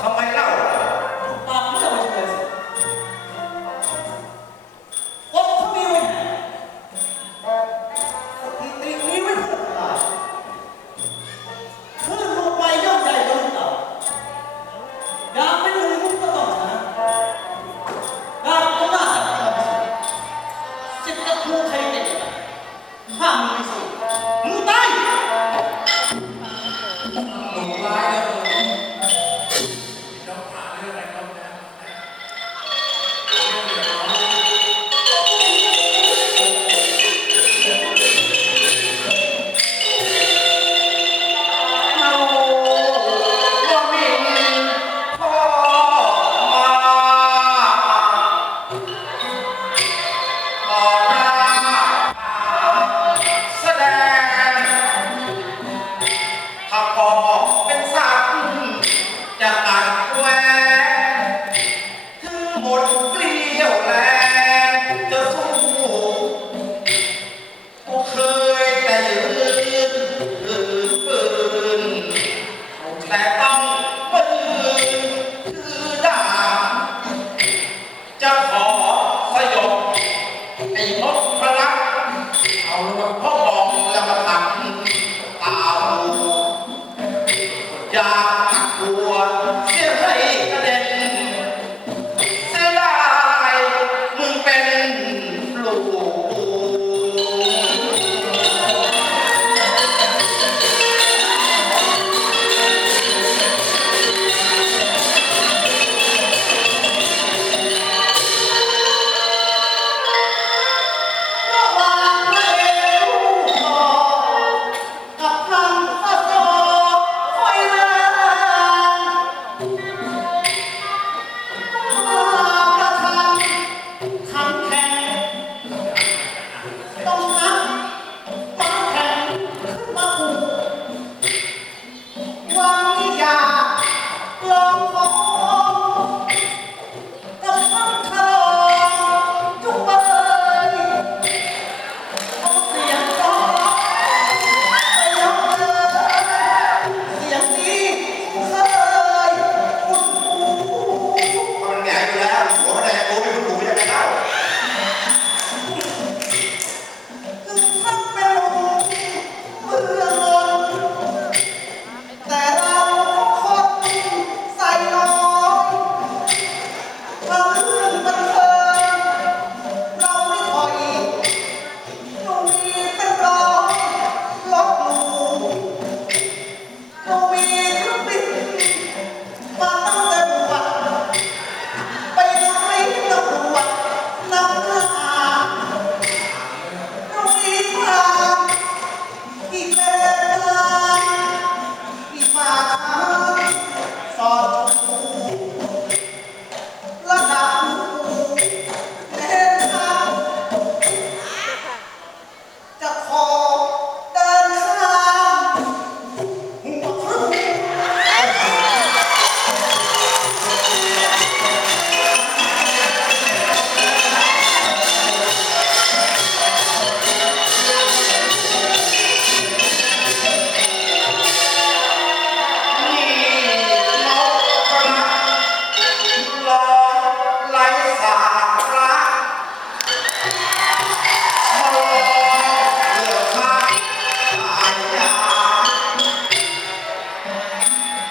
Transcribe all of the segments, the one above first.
ทำไมเล่า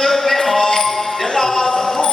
นึกไม่ออก เดี๋ยวรอสักครู่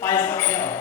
ไป